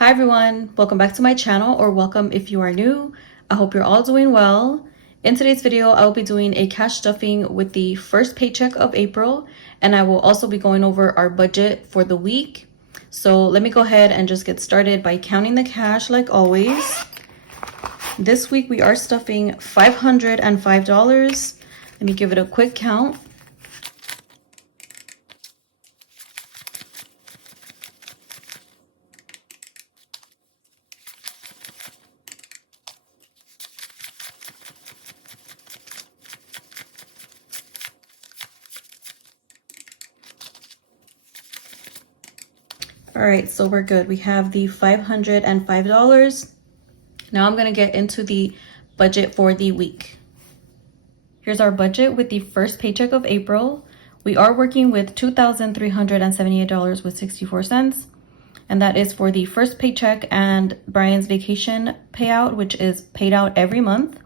Hi everyone, welcome back to my channel, or welcome if you are new. I hope you're all doing well. In today's video, I will be doing a cash stuffing with the first paycheck of April, and I will also be going over our budget for the week. So let me go ahead and just get started by counting the cash like always. This week we are stuffing $505. Let me give it a quick count. All right, so we're good. We have the $505. Now I'm gonna get into the budget for the week. Here's our budget with the first paycheck of April. We are working with $2,378.64, and that is for the first paycheck and Brian's vacation payout, which is paid out every month.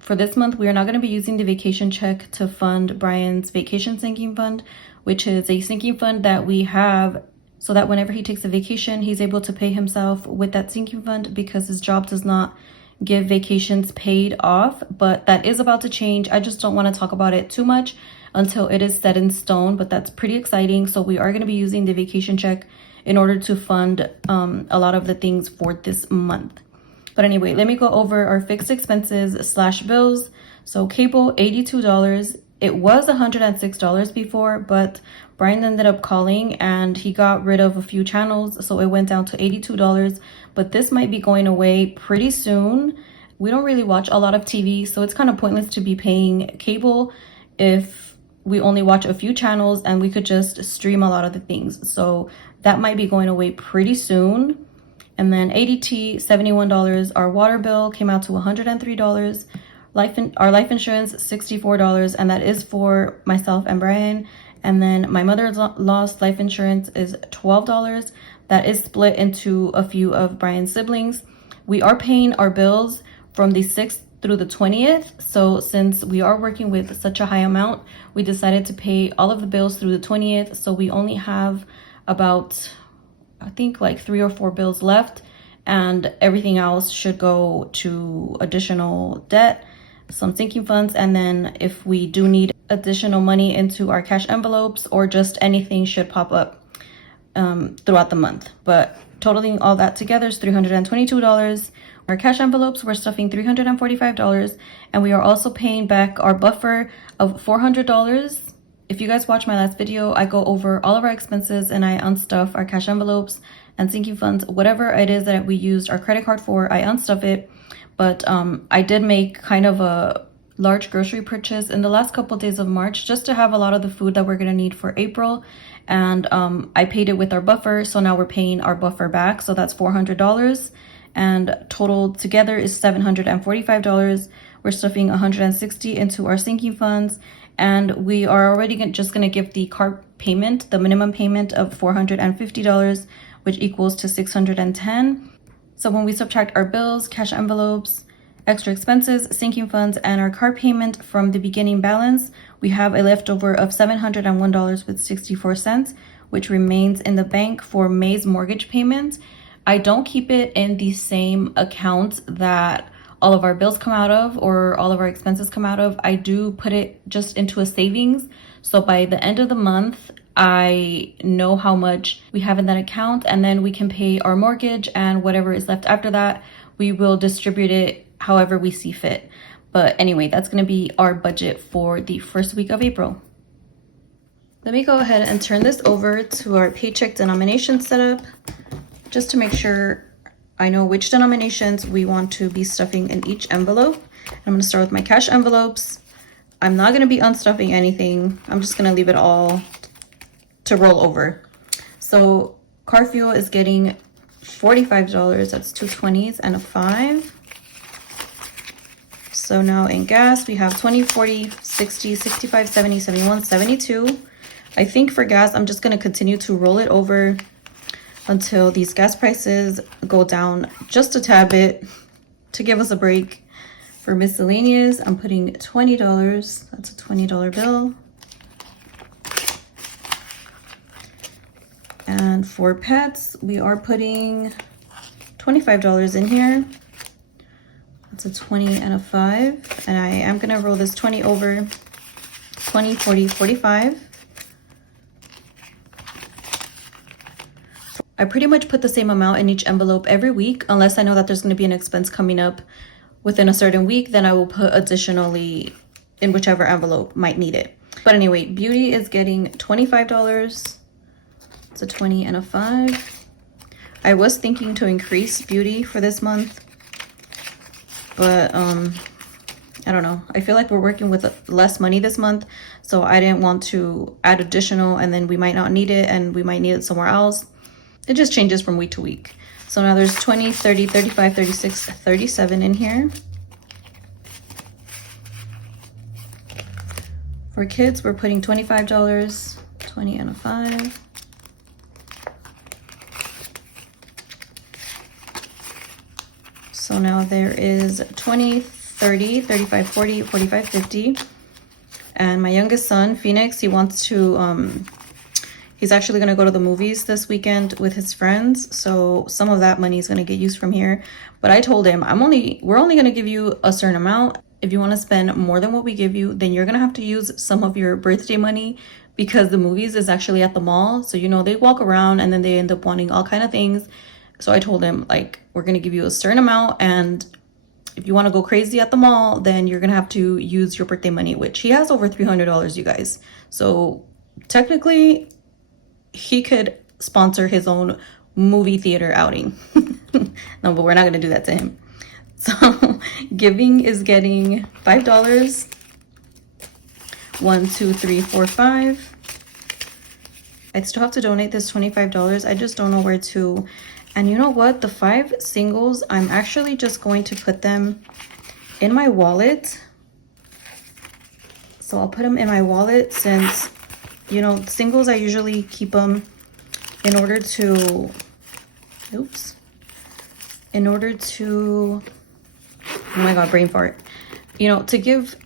For this month, we are not going to be using the vacation check to fund Brian's vacation sinking fund, which is a sinking fund that we have so that whenever he takes a vacation, he's able to pay himself with that sinking fund because his job does not give vacations paid off. But that is about to change. I just don't want to talk about it too much until it is set in stone, but that's pretty exciting. So we are going to be using the vacation check in order to fund a lot of the things for this month. But anyway, let me go over our fixed expenses slash bills. So cable, $82. It was $106 before, but Brian ended up calling and he got rid of a few channels, so it went down to $82. But this might be going away pretty soon. We don't really watch a lot of TV, so it's kind of pointless to be paying cable if we only watch a few channels and we could just stream a lot of the things. So that might be going away pretty soon. And then ADT, $71. Our water bill came out to $103. Our life insurance, $64, and that is for myself and Brian. And then my mother-in-law's life insurance is $12. That is split into a few of Brian's siblings. We are paying our bills from the 6th through the 20th. So since we are working with such a high amount, we decided to pay all of the bills through the 20th. So we only have about, I think, like 3 or 4 bills left, and everything else should go to additional debt, some sinking funds, and then if we do need additional money into our cash envelopes or just anything should pop up throughout the month. But totaling all that together is $322. Our cash envelopes, we're stuffing $345, and we are also paying back our buffer of $400. If you guys watch my last video, I go over all of our expenses and I unstuff our cash envelopes and sinking funds. Whatever it is that we used our credit card for, I unstuff it. But I did make kind of a large grocery purchase in the last couple of days of March just to have a lot of the food that we're going to need for April. And I paid it with our buffer, so now we're paying our buffer back. So that's $400. And total together is $745. We're stuffing $160 into our sinking funds. And we are already just going to give the card payment, the minimum payment of $450, which equals to $610. So when we subtract our bills, cash envelopes, extra expenses, sinking funds, and our card payment from the beginning balance, we have a leftover of $701.64, which remains in the bank for May's mortgage payment. I don't keep it in the same account that all of our bills come out of or all of our expenses come out of. I do put it just into a savings. So by the end of the month, I know how much we have in that account, and then we can pay our mortgage, and whatever is left after that, we will distribute it however we see fit. But anyway, that's going to be our budget for the first week of April. Let me go ahead and turn this over to our paycheck denomination setup just to make sure I know which denominations we want to be stuffing in each envelope. I'm going to start with my cash envelopes. I'm not going to be unstuffing anything. I'm just going to leave it all to roll over. So car fuel is getting $45. That's 2 20s and a 5. So now in gas, we have 20, 40, 60, 65, 70, 71, 72. I think for gas, I'm just going to continue to roll it over until these gas prices go down just a tad bit to give us a break. For miscellaneous, I'm putting $20. That's a $20 bill. And for pets, we are putting $25 in here. That's a 20 and a 5. And I am going to roll this 20 over. 20, 40, 45. I pretty much put the same amount in each envelope every week, unless I know that there's going to be an expense coming up within a certain week, then I will put additionally in whichever envelope might need it. But anyway, beauty is getting $25. It's a 20 and a 5. I was thinking to increase beauty for this month, but I don't know. I feel like we're working with less money this month, so I didn't want to add additional and then we might not need it and we might need it somewhere else. It just changes from week to week. So now there's 20, 30, 35, 36, 37 in here. For kids, we're putting $25, 20 and a 5. So now there is 20, 30, 35, 40, 45, 50. And my youngest son, Phoenix, he wants to, he's actually going to go to the movies this weekend with his friends. So some of that money is going to get used from here. But I told him, we're only going to give you a certain amount. If you want to spend more than what we give you, then you're going to have to use some of your birthday money, because the movies is actually at the mall. So, you know, they walk around and then they end up wanting all kind of things. So I told him, like, we're going to give you a certain amount. And if you want to go crazy at the mall, then you're going to have to use your birthday money, which he has over $300, you guys. So technically, he could sponsor his own movie theater outing. No, but we're not going to do that to him. So giving is getting $5. 1, 2, 3, 4, 5. I still have to donate this $25. I just don't know where to. And you know what? The 5 singles, I'm actually just going to put them in my wallet. So I'll put them in my wallet since, you know, singles, I usually keep them in order to, oh my God, brain fart. You know, to give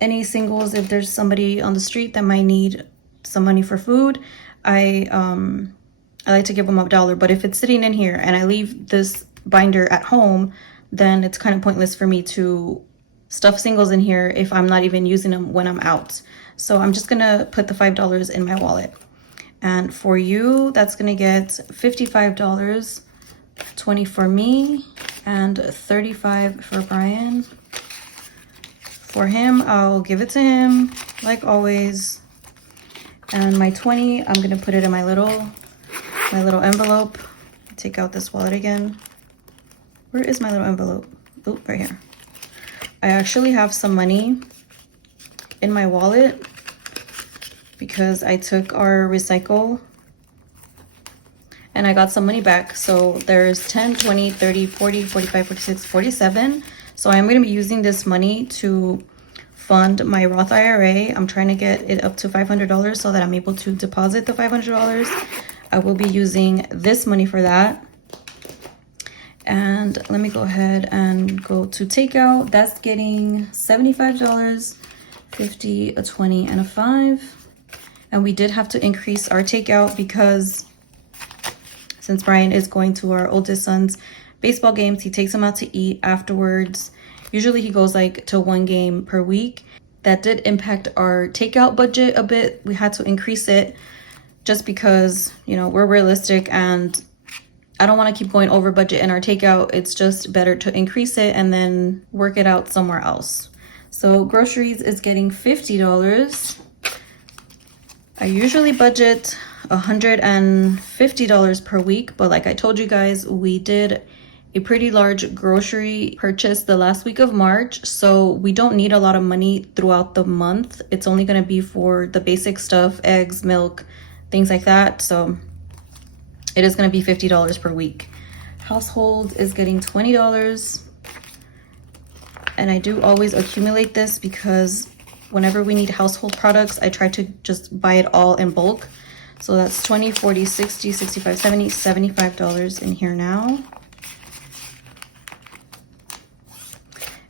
any singles, if there's somebody on the street that might need some money for food, I like to give them $1. But if it's sitting in here and I leave this binder at home, then it's kind of pointless for me to stuff singles in here if I'm not even using them when I'm out. So I'm just gonna put the $5 in my wallet. And for you, that's gonna get $55, 20 for me, and 35 for Brian. For him, I'll give it to him like always. And my 20, I'm gonna put it in my little envelope. Take out this wallet again. Where is my little envelope? Oh, right here. I actually have some money in my wallet because I took our recycle and I got some money back. So there's 10, 20, 30, 40, 45, 46, 47. So I'm going to be using this money to fund my Roth IRA. I'm trying to get it up to $500 so that I'm able to deposit the $500. I will be using this money for that. And let me go ahead and go to takeout. That's getting $75, 50, a 20, and a 5. And we did have to increase our takeout because since Brian is going to our oldest son's baseball games, he takes him out to eat afterwards. Usually he goes like to 1 game per week. That did impact our takeout budget a bit. We had to increase it just because, you know, we're realistic and I don't want to keep going over budget in our takeout. It's just better to increase it and then work it out somewhere else. So groceries is getting $50. I usually budget $150 per week, but like I told you guys, we did a pretty large grocery purchase the last week of March, so we don't need a lot of money throughout the month. It's only going to be for the basic stuff, eggs, milk, things like that. So it is going to be $50 per week. Household is getting $20. And I do always accumulate this because whenever we need household products, I try to just buy it all in bulk. So that's 20, 40, 60, 65, 70, $75 in here now.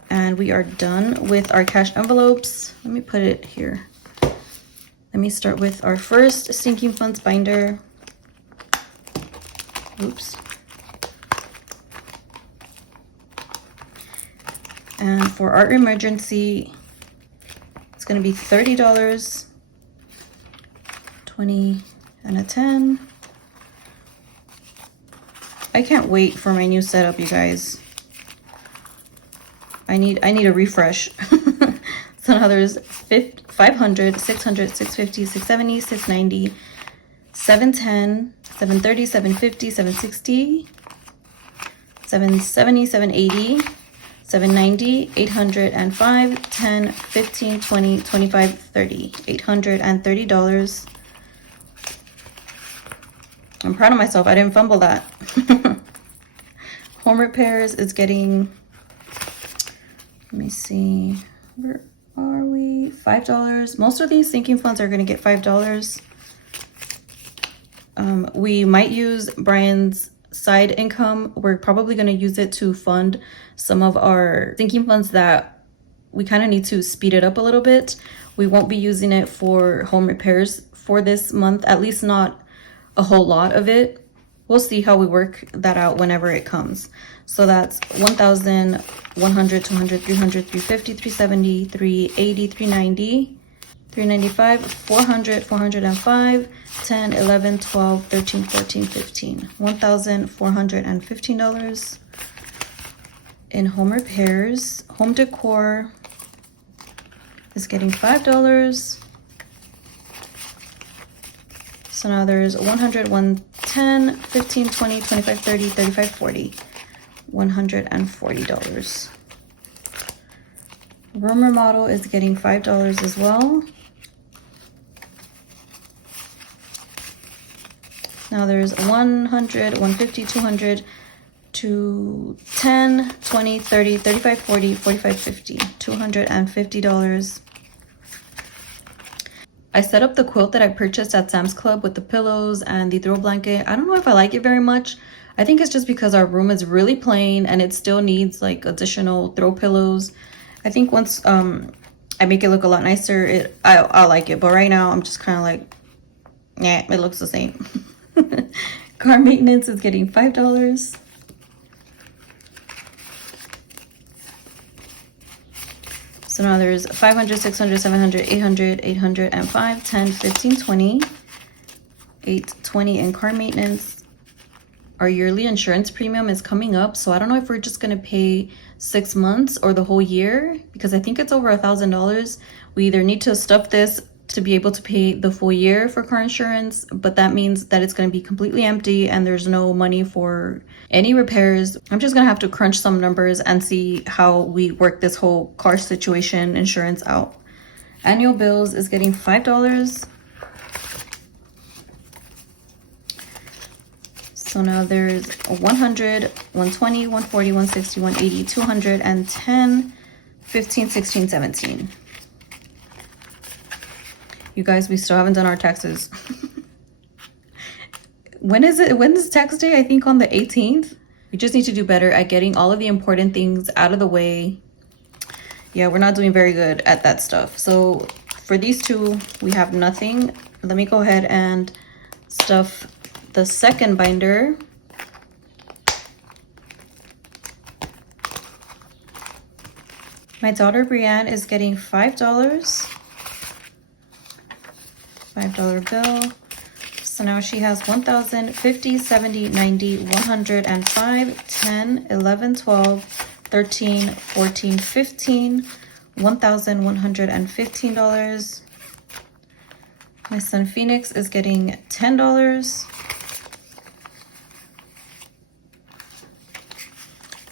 And we are done with our cash envelopes. Let me put it here. Let me start with our first sinking funds binder. Oops. And for our emergency, it's going to be $30, 20 and a 10. I can't wait for my new setup, you guys. I need a refresh. So now there's 500, 600, 650, 670, 690, 710, 730, 750, 760, 770, 780, 790, 805, 10, 15, 20, 25, 30. $830. I'm proud of myself. I didn't fumble that. Home repairs is getting, let me see, where are we? $5. Most of these sinking funds are going to get $5. We might use Brian's side income. We're probably going to use it to fund some of our sinking funds that we kind of need to speed it up a little bit. We won't be using it for home repairs for this month, at least not a whole lot of it. We'll see how we work that out whenever it comes. So that's 1,000, 100, 200, 300, 350, 370, 380, 390, 395, 400, 405, 10, 11, 12, 13, 14, 15. $1,415 in home repairs. Home decor is getting $5. So now there's 100, 110, 15, 20, 25, 30, 35, 40. $140. Room remodel is getting $5 as well. Now there's 100, 150, 200, 210, 20, 30, 35, 40, 45, 50. $250. I set up the quilt that I purchased at Sam's Club with the pillows and the throw blanket. I don't know if I like it very much. I think it's just because our room is really plain and it still needs like additional throw pillows. I think once I make it look a lot nicer, I'll like it. But right now I'm just kind of like, yeah, it looks the same. Car maintenance is getting $5. So now there's 500, 600, 700, 800, 805, 10, 15, 20, 820 in car maintenance. Our yearly insurance premium is coming up, so I don't know if we're just gonna pay 6 months or the whole year, because I think it's over $1,000. We either need to stuff this to be able to pay the full year for car insurance, but that means that it's going to be completely empty and there's no money for any repairs. I'm just gonna have to crunch some numbers and see how we work this whole car situation insurance out. Annual bills is getting $5. So now there's 100, 120, 140, 160, 180, 210, 15, 16, 17. You guys, we still haven't done our taxes. When is it? When is tax day? I think on the 18th. We just need to do better at getting all of the important things out of the way. Yeah, we're not doing very good at that stuff. So for these two, we have nothing. Let me go ahead and stuff the second binder. My daughter Brienne is getting $5. $5 bill. So now she has 1,000, 50, 70, 90, 105, 10, 11, 12, 13, 14, 15, $1,115. My son Phoenix is getting $10.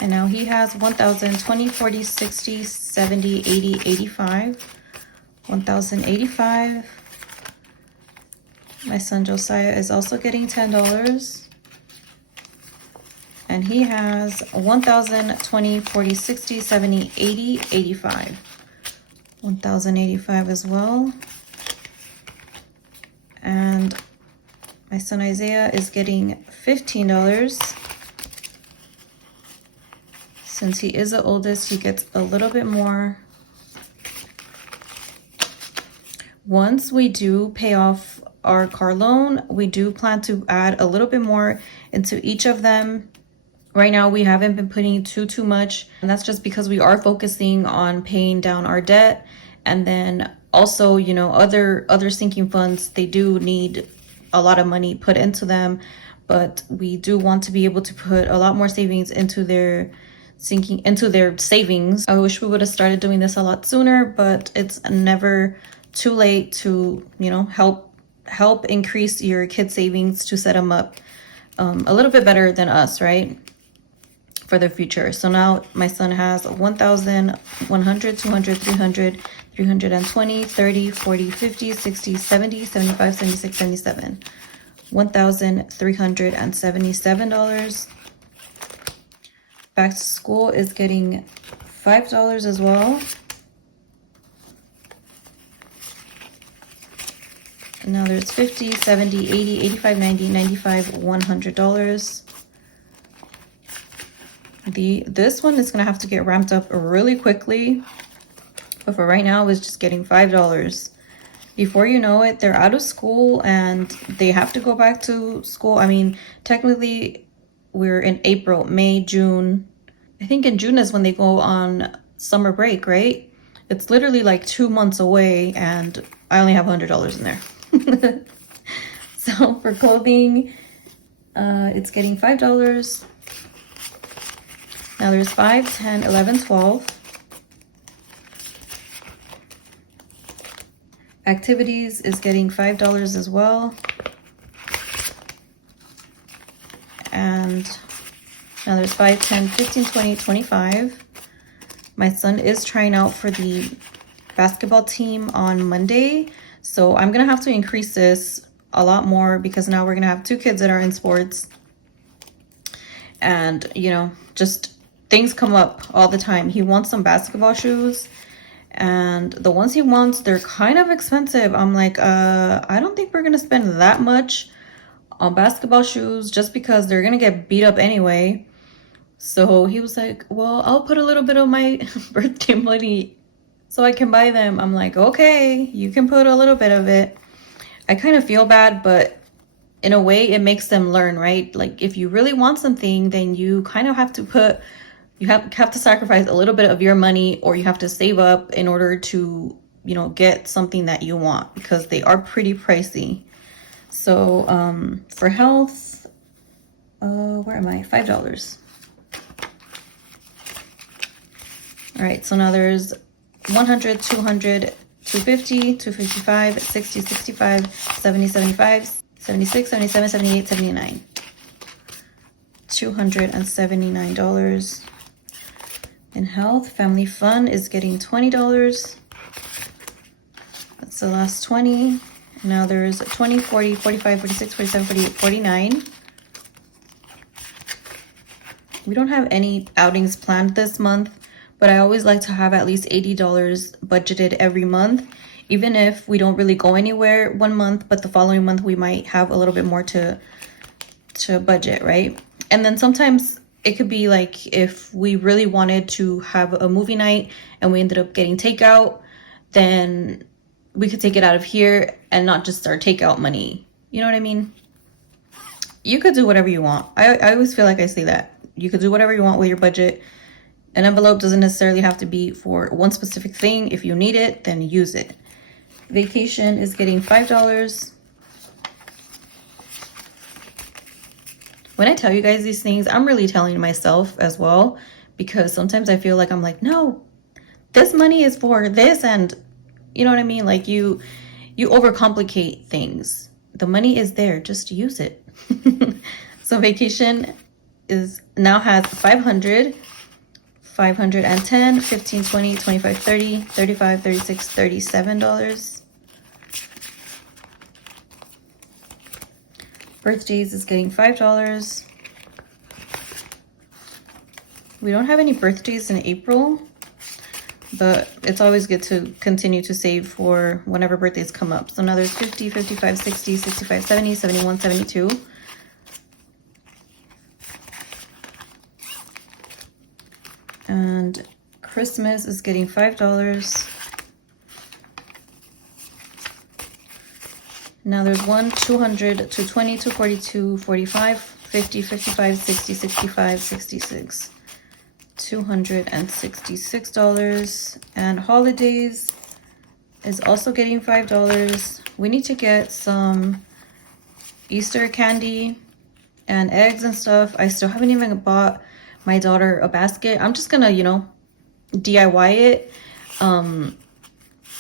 And now he has 1,000, 20, 40, 60, 70, 80, 85, 1,085. My son Josiah is also getting $10. And he has 1,000, 20, 40, 60, 70, 80, 85. 1,085 as well. And my son Isaiah is getting $15. Since he is the oldest, he gets a little bit more. Once we do pay off our car loan, we do plan to add a little bit more into each of them. Right now, we haven't been putting too much, and that's just because we are focusing on paying down our debt. And then also, you know, other sinking funds, they do need a lot of money put into them, but we do want to be able to put a lot more savings into their savings. I wish we would have started doing this a lot sooner, but it's never too late to, you know, help increase your kids' savings to set them up a little bit better than us, right? For their future. So now my son has 1,000, 100, 200, 300, 320, 30, 40, 50, 60, 70, 75, 76, 77. $1,377. Back to school is getting $5 as well. And now there's 50, 70, 80, 85, 90, 95, $100. This one is gonna have to get ramped up really quickly, but for right now it's just getting $5. Before you know it, they're out of school and they have to go back to school. I mean, technically we're in April, May, June. I think in June is when they go on summer break, right? It's literally like 2 months away and I only have $100 in there. So for clothing, it's getting $5. Now there's 5, 10, 11, 12. Activities is getting $5 as well. And now there's 5, 10, 15, 20, 25. My son is trying out for the basketball team on Monday. So I'm gonna have to increase this a lot more because now we're gonna have 2 kids that are in sports. And, you know, just things come up all the time. He wants some basketball shoes, and the ones he wants, they're kind of expensive. I'm like, I don't think we're gonna spend that much on basketball shoes just because they're gonna get beat up anyway. So he was like, well, I'll put a little bit of my birthday money so I can buy them. I'm like, okay, you can put a little bit of it. I kind of feel bad, but in a way it makes them learn, right? Like if you really want something, then you kind of have to put, you have to sacrifice a little bit of your money, or you have to save up in order to, you know, get something that you want, because they are pretty pricey. So for health, where am I? $5. All right, so now there's 100, 200, 250, 255, 60, 65, 70, 75, 76, 77, 78, 79. $279. In health, family fun is getting $20. That's the last 20. Now there's 20, 40, 45, 46, 47, 48, 49. We don't have any outings planned this month, but I always like to have at least $80 budgeted every month, even if we don't really go anywhere one month, but the following month we might have a little bit more to budget, right? And then sometimes it could be like if we really wanted to have a movie night and we ended up getting takeout, then we could take it out of here and not just our takeout money. You know what I mean? You could do whatever you want. I always feel like I say that. You could do whatever you want with your budget. An envelope doesn't necessarily have to be for one specific thing. If you need it, then use it. Vacation is getting $5. When I tell you guys these things, I'm really telling myself as well, because sometimes I feel like I'm like, no, this money is for this, and you know what I mean? Like you overcomplicate things. The money is there, just use it. So vacation now has 500, 510, 15, 20, 25, 30, 35, 36, $37. Birthdays is getting $5. We don't have any birthdays in April, but it's always good to continue to save for whenever birthdays come up. So now there's 50, 55, 60, 65, 70, 71, 72. And Christmas is getting $5. Now there's 1, 200, 220, 240, 245, 50, 55, 60, 65, 66. $266. And holidays is also getting $5. We need to get some Easter candy and eggs and stuff. I still haven't even bought my daughter a basket. I'm just gonna, you know, DIY it.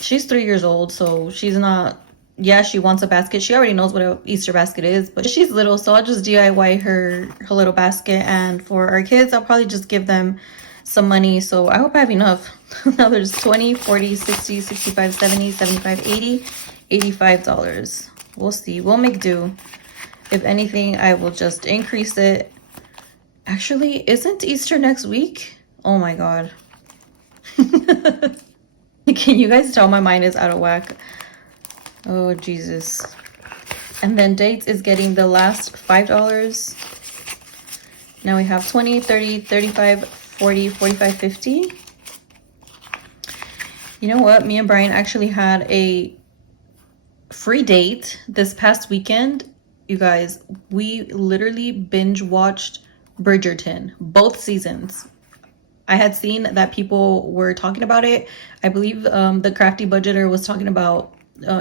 She's 3 years old, so she's not, yeah, she wants a basket. She already knows what an Easter basket is, but she's little, so I'll just DIY her little basket. And for our kids, I'll probably just give them some money. So I hope I have enough. Now there's 20, 40, 60, 65, 70, 75, 80, $85. We'll see. We'll make do. If anything, I will just increase it. Actually, isn't Easter next week? Oh my God. Can you guys tell my mind is out of whack? Oh, Jesus. And then dates is getting the last $5. Now we have 20, 30, 35, 40, 45, 50. You know what? Me and Brian actually had a free date this past weekend. You guys, we literally binge watched Bridgerton, both seasons. I had seen that people were talking about it. I believe the Crafty Budgeter was talking about,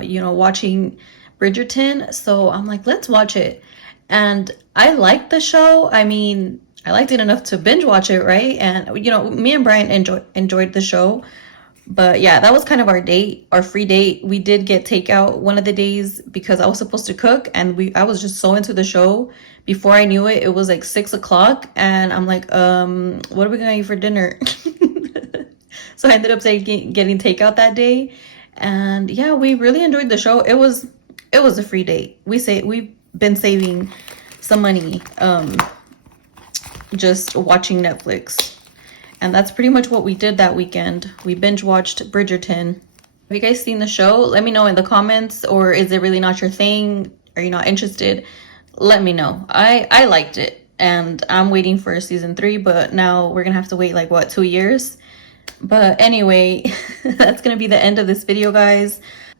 you know, watching Bridgerton. So I'm like, let's watch it. And I liked the show. I mean, I liked it enough to binge watch it, right? And, you know, me and Brian enjoyed the show. But yeah, that was kind of our date, our free date. We did get takeout one of the days because I was supposed to cook, and I was just so into the show. Before I knew it, it was like 6 o'clock, and I'm like, what are we gonna eat for dinner? So I ended up getting takeout that day. And yeah, we really enjoyed the show. It was a free date. We've been saving some money just watching Netflix. And that's pretty much what we did that weekend. We binge watched Bridgerton. Have you guys seen the show? Let me know in the comments. Or is it really not your thing? Are you not interested? Let me know. I liked it. And I'm waiting for season 3. But now we're going to have to wait like, what, 2 years? But anyway, that's going to be the end of this video, guys.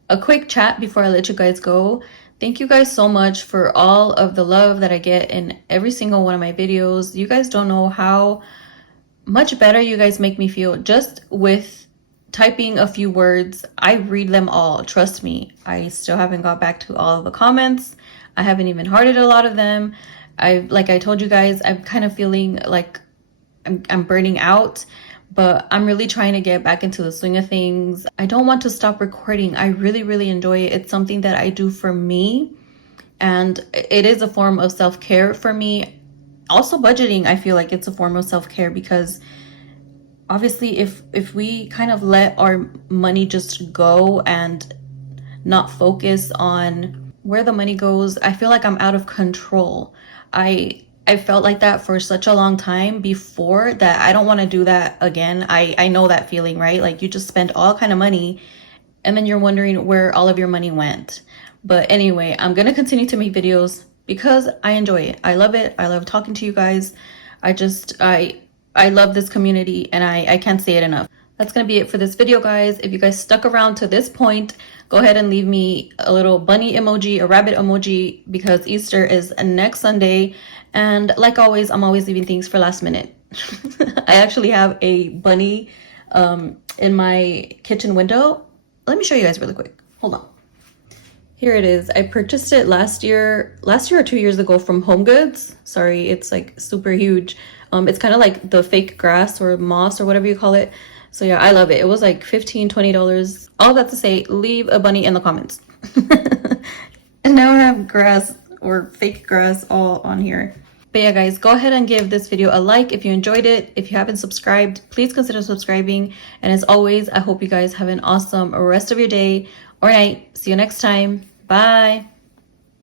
A quick chat before I let you guys go. Thank you guys so much for all of the love that I get in every single one of my videos. You guys don't know how much better you guys make me feel just with typing a few words. I read them all, trust me. I still haven't got back to all of the comments. I haven't even hearted a lot of them. Like I told you guys, I'm kind of feeling like I'm burning out, but I'm really trying to get back into the swing of things. I don't want to stop recording. I really enjoy it. It's something that I do for me, and it is a form of self-care for me. Also budgeting, I feel like it's a form of self-care, because obviously if we kind of let our money just go and not focus on where the money goes, I feel like I'm out of control. I felt like that for such a long time before that I don't want to do that again. I know that feeling, right? Like you just spend all kind of money and then you're wondering where all of your money went. But anyway, I'm going to continue to make videos because I enjoy it. I love it. I love talking to you guys. I love this community, and I can't say it enough. That's going to be it for this video, guys. If you guys stuck around to this point, go ahead and leave me a little bunny emoji, a rabbit emoji, because Easter is next Sunday. And like always, I'm always leaving things for last minute. I actually have a bunny in my kitchen window. Let me show you guys really quick. Hold on. Here it is. I purchased it last year or 2 years ago from Home Goods. Sorry, it's like super huge. It's kind of like the fake grass or moss or whatever you call it. So yeah, I love it. It was like $15, $20. All that to say, leave a bunny in the comments. And now I have grass or fake grass all on here. But yeah, guys, go ahead and give this video a like if you enjoyed it. If you haven't subscribed, please consider subscribing. And as always, I hope you guys have an awesome rest of your day or night. See you next time. Bye.